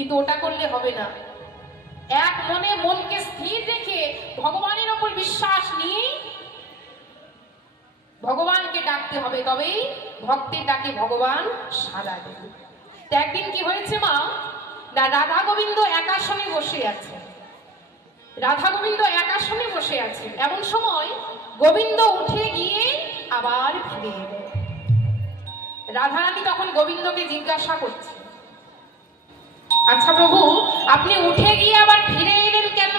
কিন্তু ওটা করলে হবে না। এক মনে মনকে স্থির রেখে ভগবানের ওপর বিশ্বাস নিয়ে ভগবানকে ডাকতে হবে, তবেই ভক্তের ডাকে ভগবান সাড়া দেবে। তো একদিন কি হয়েছে মা? না রাধা গোবিন্দ একাশনে বসে আছে। রাধা গোবিন্দ একাশনে বসে আছে। এমন সময় গোবিন্দ উঠে গিয়ে আবার ফিরে এলো। রাধারানী তখন গোবিন্দকে জিজ্ঞাসা করছে আচ্ছা প্রভু, আপনি উঠে গিয়ে আবার ফিরে এলেন কেন?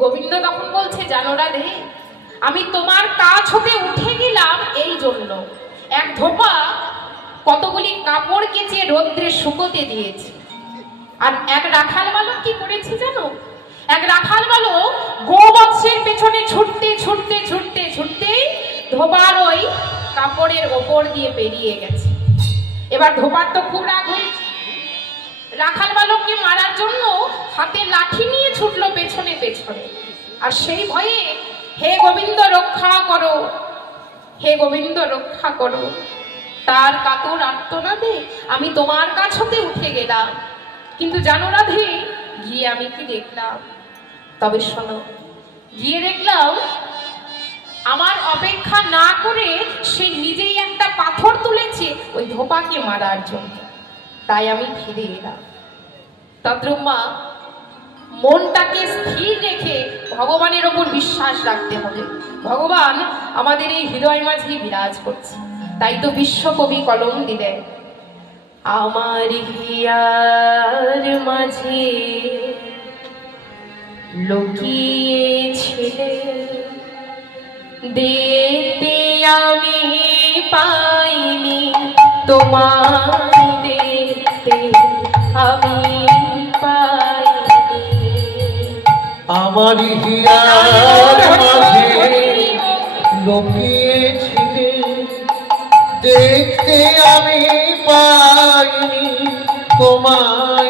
গোবিন্দ তখন বলছে, জানো রাধে আমি তোমার কাজ হতে উঠে গেলাম এই জন্য। এক ধোপা কতগুলি কাপড় কেচে রৌদ্রে শুকোতে দিয়েছে। আর এক রাখাল বালক কি করেছে জানো? এক রাখাল বালক গোবৎসের পেছনে ছুটতে ছুটতে ছুটতে ছুটতে ধোপার ওই কাপড়ের ওপর দিয়ে পেরিয়ে গেছে। এবার ধোপার তো খুব রাগ হয়েছে। রাখাল বালককে মারার জন্য হাতে লাঠি নিয়ে ছুটলো পেছনে পেছনে। আর সেই ভয়ে, হে গোবিন্দ রক্ষা করো, হে গোবিন্দ রক্ষা করো। তার কাতর আর্তনাদে আমি তোমার কাছ হতে উঠে গেলাম। কিন্তু জানো রাধে, গিয়ে আমি কি দেখলাম? তবে শোনো, গিয়ে দেখলাম আমার অপেক্ষা না করে সে নিজেই একটা পাথর তুলেছে ওই ধোপাকে মারার জন্য। তাই আমি ফিরে এলাম তদ্রুমা মনটাকে স্থির রেখে ভগবানের ওপর বিশ্বাস রাখতে হবে। ভগবান আমাদের এই হৃদয় মাঝে বিরাজ করছে। তাই তো বিশ্বকবি কলম দিলেন, আমার হিয়ার মাঝে লুকিয়েছিলে, দেখতে আমি পাইনি দেখতে আমি আমার হিয়ার মাঝে লুকিয়েছিলে। দেখতে আমি পাইনি। তোমায়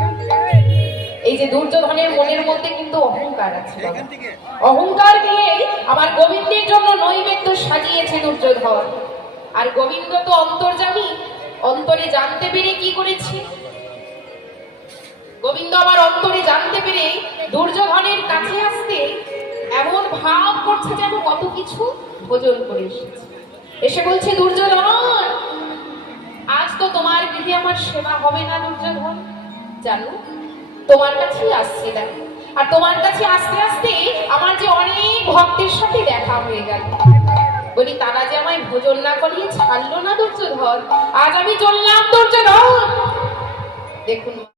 এই যে দুর্যোধনের মনের মধ্যে কিন্তু অহংকার আছে অহংকার নিয়ে আমার গোবিন্দের জন্য নৈবেদ্য সাজিয়েছে দুর্যোধন। আর গোবিন্দ তো অন্তর্জামী অন্তরে জানতে পেরে কি করেছে? গোবিন্দ আমার অন্তরে জানতে পেরে দুর্যোধনের কাছে আসতে এমন ভাব করছে যেন কত কিছু ভোজন করে এসেছে। এসে বলছে দুর্যোধন আজ তো তোমার গৃহে আমার সেবা হবে না দুর্যোধন। জানো তোমার কাছেই আসছিলাম। আর তোমার কাছে আসতে আসতে আমার যে অনেক ভক্তের সাথে দেখা হয়ে গেল। বলি, তারা যে আমায় ভোজন না করিয়ে ছাড়লো না দুর্যোধন, আজ আমি চললাম দুর্যোধন। দেখুন